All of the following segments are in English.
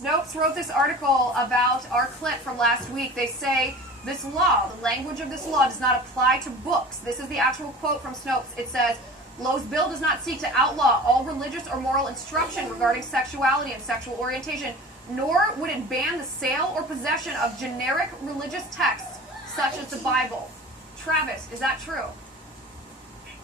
Snopes wrote this article about our clip from last week. They say this law, the language of this law, does not apply to books. This is the actual quote from Snopes. It says, Lowe's bill does not seek to outlaw all religious or moral instruction regarding sexuality and sexual orientation, nor would it ban the sale or possession of generic religious texts such as the Bible. Travis, is that true?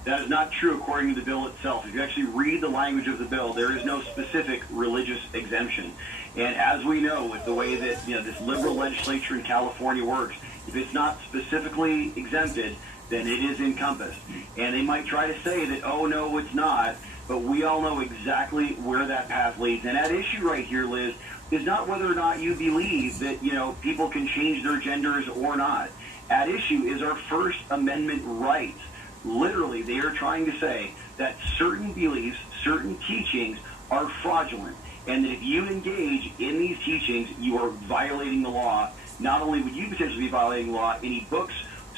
That is not true according to the bill itself. If you actually read the language of the bill, there is no specific religious exemption. And as we know, with the way that this liberal legislature in California works, if it's not specifically exempted, then it is encompassed. And they might try to say that, oh, no, it's not, but we all know exactly where that path leads. And at issue right here, Liz, is not whether or not you believe that, people can change their genders or not. At issue is our First Amendment rights. Literally, they are trying to say that certain beliefs, certain teachings are fraudulent, and that if you engage in these teachings, you are violating the law. Not only would you potentially be violating the law, any books,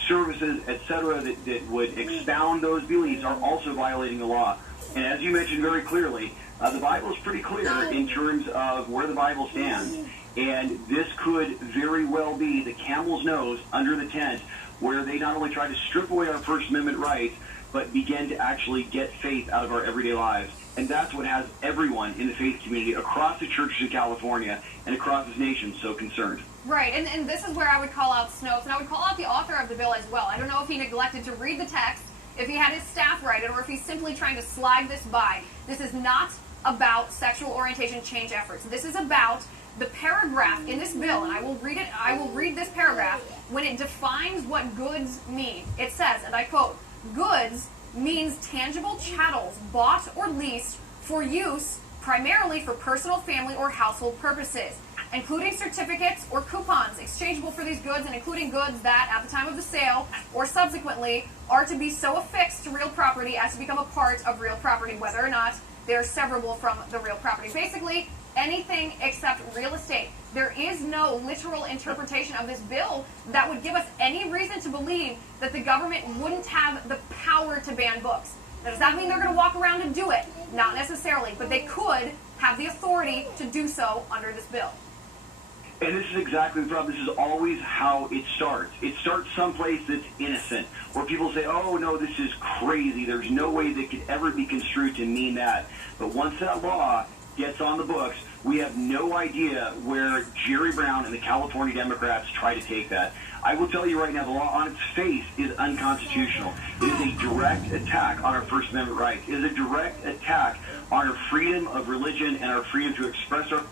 services, etc. that would expound those beliefs are also violating the law. And as you mentioned very clearly, the Bible is pretty clear in terms of where the Bible stands. And this could very well be the camel's nose under the tent, where they not only try to strip away our First Amendment rights, but begin to actually get faith out of our everyday lives. And that's what has everyone in the faith community across the churches in California and across this nation so concerned. Right, and this is where I would call out Snopes, and I would call out the author of the bill as well. I don't know if he neglected to read the text, if he had his staff write it, or if he's simply trying to slide this by. This is not about sexual orientation change efforts. This is about the paragraph in this bill, and I will read it. I will read this paragraph when it defines what goods mean. It says, and I quote, "Goods means tangible chattels bought or leased for use primarily for personal, family, or household purposes, including certificates or coupons exchangeable for these goods, and including goods that, at the time of the sale or subsequently, are to be so affixed to real property as to become a part of real property, whether or not they're severable from the real property." Basically, anything except real estate. There is no literal interpretation of this bill that would give us any reason to believe that the government wouldn't have the power to ban books. Now, does that mean they're going to walk around and do it? Not necessarily, but they could have the authority to do so under this bill. And this is exactly the problem. This is always how it starts. It starts someplace that's innocent, where people say, oh, no, this is crazy. There's no way that could ever be construed to mean that. But once that law gets on the books, we have no idea where Jerry Brown and the California Democrats try to take that. I will tell you right now, the law on its face is unconstitutional. It is a direct attack on our First Amendment rights. It is a direct attack on our freedom of religion and our freedom to express our